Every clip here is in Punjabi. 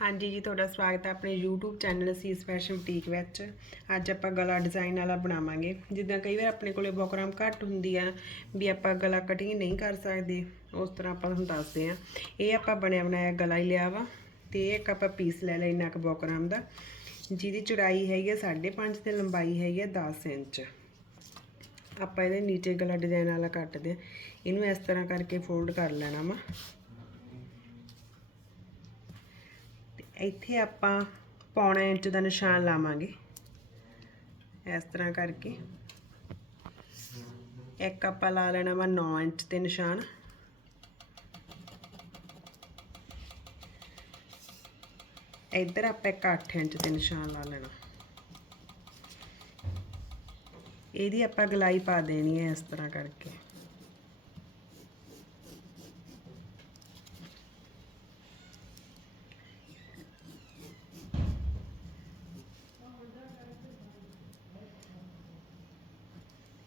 ਹਾਂਜੀ ਜੀ, ਤੁਹਾਡਾ ਸਵਾਗਤ ਹੈ ਆਪਣੇ YouTube ਚੈਨਲ ਸੀ ਸਪੈਸ਼ਲ ਬੁਟੀਕ ਵਿੱਚ। ਅੱਜ ਆਪਾਂ ਗਲਾ ਡਿਜ਼ਾਈਨ ਵਾਲਾ ਬਣਾਵਾਂਗੇ। ਜਿੱਦਾਂ ਕਈ ਵਾਰ ਆਪਣੇ ਕੋਲੇ ਬੋਕਰਮ ਘੱਟ ਹੁੰਦੀ ਆ ਵੀ ਆਪਾਂ ਗਲਾ ਕਟਿੰਗ ਨਹੀਂ ਕਰ ਸਕਦੇ, ਉਸ ਤਰ੍ਹਾਂ ਆਪਾਂ ਤੁਹਾਨੂੰ ਦੱਸਦੇ ਆ ਇਹ ਆਪਾਂ ਬਣਿਆ ਬਣਾਇਆ ਗਲਾ ਹੀ ਲਿਆ ਵਾ ਤੇ ਇਹ ਇੱਕ ਆਪਾਂ ਪੀਸ ਲੈ ਲੈਣਾ ਇੱਕ ਬੋਕਰਮ ਦਾ, ਜਿਹਦੀ ਚੌੜਾਈ ਹੈਗੀ 5.5 ਤੇ ਲੰਬਾਈ ਹੈਗੀ 10 ਇੰਚ। ਆਪਾਂ ਇਹਦੇ ਨੀਚੇ ਗਲਾ ਡਿਜ਼ਾਈਨ ਵਾਲਾ ਕੱਟਦੇ ਆ ਇਹਨੂੰ ਇਸ ਤਰ੍ਹਾਂ ਕਰਕੇ ਫੋਲਡ ਕਰ ਲੈਣਾ ਵਾ ਤੇ ਇੱਥੇ ਆਪਾਂ ਪੌਣਾ ਇੰਚ ਦਾ ਨਿਸ਼ਾਨ ਲਾਵਾਂਗੇ। ਇਸ ਤਰ੍ਹਾਂ ਕਰਕੇ। ਇੱਕ ਆਪਾਂ ਲਾ ਲੈਣਾ ਵਾ 9 ਇੰਚ ਤੇ ਨਿਸ਼ਾਨ। ਇੱਧਰ ਆਪਾਂ ਇੱਕ 8 ਇੰਚ ਤੇ ਨਿਸ਼ਾਨ ਲਾ ਲੈਣਾ। ਇਹਦੀ ਆਪਾਂ ਗਲਾਈ ਪਾ ਦੇਣੀ ਹੈ ਇਸ ਤਰ੍ਹਾਂ ਕਰਕੇ।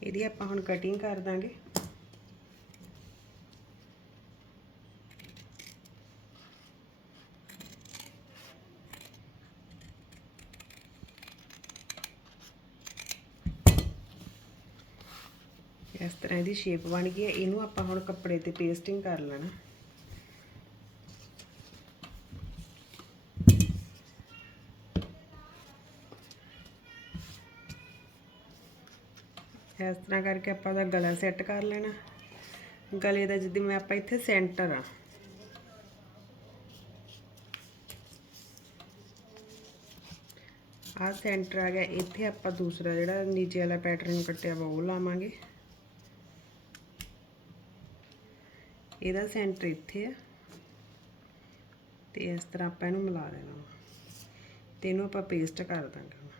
ਇਹਦੀ ਆਪਾਂ ਹੁਣ ਕਟਿੰਗ ਕਰ ਦਾਂਗੇ। ਇਸ ਤਰ੍ਹਾਂ ਇਹਦੀ ਸ਼ੇਪ ਬਣ ਗਈ ਹੈ। ਇਹਨੂੰ ਆਪਾਂ ਹੁਣ ਕੱਪੜੇ ਤੇ ਪੇਸਟਿੰਗ ਕਰ ਲੈਣਾ। ਇਸ ਤਰ੍ਹਾਂ ਕਰਕੇ ਆਪਾਂ ਉਹਦਾ ਗਲਾ ਸੈੱਟ ਕਰ ਲੈਣਾ। ਗਲੇ ਦਾ ਜਿੱਦੀ ਮੈਂ ਆਪਾਂ ਇੱਥੇ ਸੈਂਟਰ ਆ। ਆ ਸੈਂਟਰ ਆ ਗਿਆ, ਇੱਥੇ ਆਪਾਂ ਦੂਸਰਾ ਜਿਹੜਾ ਨੀਚੇ ਵਾਲਾ ਪੈਟਰਨ ਕੱਟਿਆ ਵਾ, ਉਹ ਲਾਵਾਂਗੇ। ਇਹਦਾ ਸੈਂਟਰ ਇੱਥੇ ਆ। ਤੇ ਇਸ ਤਰ੍ਹਾਂ ਆਪਾਂ ਇਹਨੂੰ ਮਿਲਾ ਦੇਣਾ ਵਾ। ਤੇ ਇਹਨੂੰ ਆਪਾਂ ਪੇਸਟ ਕਰ ਦਾਂਗੇ।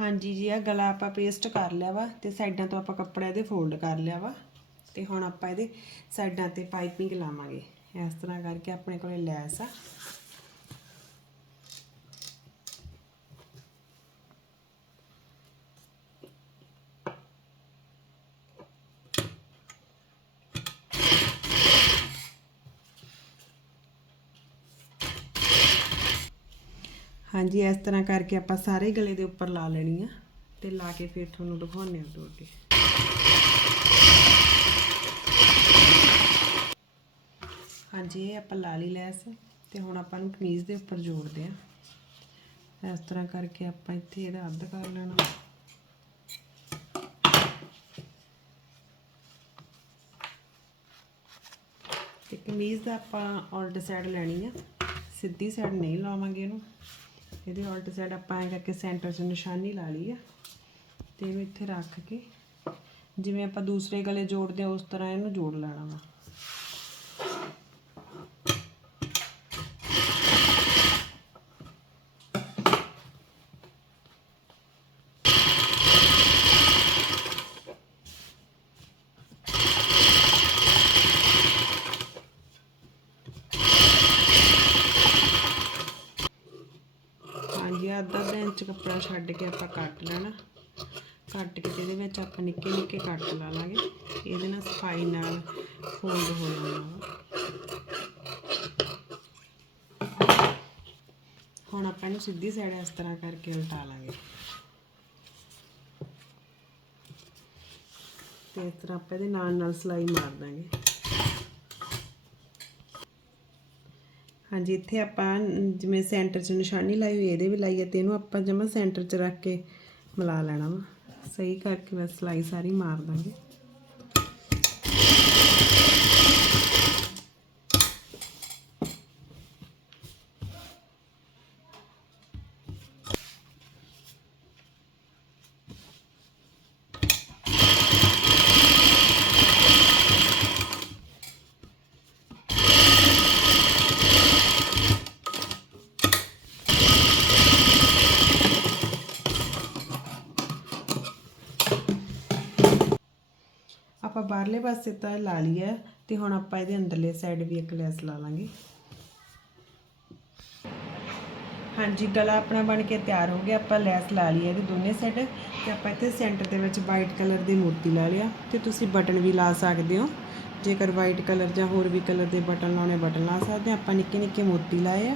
ਹਾਂਜੀ ਜੀ ਆ ਗਲਾ ਆਪਾਂ ਪੇਸਟ ਕਰ ਲਿਆ ਵਾ ਤੇ ਸਾਈਡਾਂ ਤੋਂ ਆਪਾਂ ਕੱਪੜਾ ਇਹਦੇ ਫੋਲਡ ਕਰ ਲਿਆ ਵਾ। ਤੇ ਹੁਣ ਆਪਾਂ ਇਹਦੇ ਸਾਈਡਾਂ ਤੇ ਪਾਈਪਿੰਗ ਲਾਵਾਂਗੇ। ਇਸ ਤਰ੍ਹਾਂ ਕਰਕੇ ਆਪਣੇ ਕੋਲੇ ਲੈਸ ਆ। ਹਾਂਜੀ, ਇਸ ਤਰ੍ਹਾਂ ਕਰਕੇ ਆਪਾਂ ਸਾਰੇ ਗਲੇ ਦੇ ਉੱਪਰ ਲਾ ਲੈਣੀ ਆ ਤੇ ਲਾ ਕੇ ਫਿਰ ਤੁਹਾਨੂੰ ਦਿਖਾਉਂਦੇ ਆ ਤੋੜ ਕੇ ਹਾਂਜੀ, ਇਹ ਆਪਾਂ ਲਾ ਲਈ ਲੈਸ ਤੇ ਹੁਣ ਆਪਾਂ ਨੂੰ ਕਮੀਜ਼ ਦੇ ਉੱਪਰ ਜੋੜਦੇ ਆ ਇਸ ਤਰ੍ਹਾਂ ਕਰਕੇ ਆਪਾਂ ਇੱਥੇ ਇਹਦਾ ਅੱਧ ਕਰ ਲੈਣਾ। ਤੇ ਕਮੀਜ਼ ਦਾ ਆਪਾਂ ਉਲਟ ਸਾਈਡ ਲੈਣੀ ਆ, ਸਿੱਧੀ ਸਾਈਡ ਨਹੀਂ ਲਾਵਾਂਗੇ ਇਹਨੂੰ। ਇਹਦੇ ਉਲਟ ਸਾਈਡ ਆਪਾਂ ਐ ਕਰਕੇ ਸੈਂਟਰ 'ਚ ਨਿਸ਼ਾਨੀ ਲਾ ਲਈ ਆ ਤੇ ਇਹਨੂੰ ਇੱਥੇ ਰੱਖ ਕੇ ਜਿਵੇਂ ਆਪਾਂ ਦੂਸਰੇ ਗਲੇ ਜੋੜਦੇ ਆ ਉਸ ਤਰ੍ਹਾਂ ਇਹਨੂੰ ਜੋੜ ਲੈਣਾ ਵਾ ਹਾਂਜੀ ਅੱਧਾ ਕੱਪੜਾ ਛੱਡ ਕੇ ਆਪਾਂ ਕੱਟ ਲੈਣਾ। ਕੱਟ ਕੇ ਇਹਦੇ ਵਿੱਚ ਆਪਾਂ ਨਿੱਕੇ ਨਿੱਕੇ ਕੱਟ ਲਾ ਲਾਂਗੇ। ਇਹਦੇ ਨਾਲ ਸਫ਼ਾਈ ਨਾਲ ਫੋਲਡ ਹੋ ਜਾਣਾ ਵਾ। ਹੁਣ ਆਪਾਂ ਇਹਨੂੰ ਸਿੱਧੀ ਸਾਈਡ ਇਸ ਤਰ੍ਹਾਂ ਕਰਕੇ ਉਲਟਾ ਲਾਂਗੇ। ਤੇ ਇਸ ਤਰ੍ਹਾਂ ਆਪਾਂ ਇਹਦੇ ਨਾਲ ਨਾਲ ਸਲਾਈ ਮਾਰ ਦਾਂਗੇ। ਹਾਂਜੀ, ਇੱਥੇ ਆਪਾਂ ਜਿਵੇਂ ਸੈਂਟਰ 'ਚ ਨਿਸ਼ਾਨੀ ਲਾਈ ਹੋਈ ਇਹਦੇ ਵੀ ਲਾਈ ਹੈ ਤੇ ਇਹਨੂੰ ਆਪਾਂ ਜਮਾ ਸੈਂਟਰ 'ਚ ਰੱਖ ਕੇ ਮਿਲਾ ਲੈਣਾ ਵਾ। ਸਹੀ ਕਰਕੇ ਬਸ ਸਲਾਈ ਸਾਰੀ ਮਾਰ ਦਾਂਗੇ। ਆਪਾਂ ਬਾਹਰਲੇ ਪਾਸੇ ਤਾਂ ਲਾ ਲਈ ਹੈ ਤੇ ਹੁਣ ਆਪਾਂ ਇਹਦੇ ਅੰਦਰਲੇ ਸਾਈਡ ਵੀ ਇੱਕ ਲੈਸ ਲਾ ਲਾਂਗੇ। ਹਾਂਜੀ, ਗਲਾ ਆਪਣਾ ਬਣ ਕੇ ਤਿਆਰ ਹੋ ਗਿਆ। ਆਪਾਂ ਲੈਸ ਲਾ ਲਈ ਇਹਦੇ ਦੋਨੇ ਸਾਈਡ ਤੇ ਆਪਾਂ ਇੱਥੇ ਸੈਂਟਰ ਦੇ ਵਿੱਚ ਵਾਈਟ ਕਲਰ ਦੀ ਮੋਤੀ ਲਾ ਲਿਆ ਤੇ ਤੁਸੀਂ ਬਟਨ ਵੀ ਲਾ ਸਕਦੇ ਹੋ। ਜੇਕਰ ਵਾਈਟ ਕਲਰ ਜਾਂ ਹੋਰ ਵੀ ਕਲਰ ਦੇ ਬਟਨ ਲਾਉਣੇ ਬਟਨ ਲਾ ਸਕਦੇ ਹਾਂ ਆਪਾਂ ਨਿੱਕੇ ਨਿੱਕੇ ਮੋਤੀ ਲਾਏ ਆ।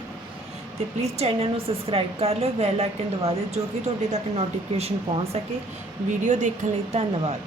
ਤੇ ਪਲੀਜ਼ ਚੈਨਲ ਨੂੰ ਸਬਸਕ੍ਰਾਈਬ ਕਰ ਲਿਓ। ਬੈਲ ਆਈਕਨ ਦਬਾ ਦਿਓ ਜੋ ਕਿ ਤੁਹਾਡੇ ਤੱਕ ਨੋਟੀਫਿਕੇਸ਼ਨ ਪਹੁੰਚ ਸਕੇ। ਵੀਡੀਓ ਦੇਖਣ ਲਈ ਧੰਨਵਾਦ।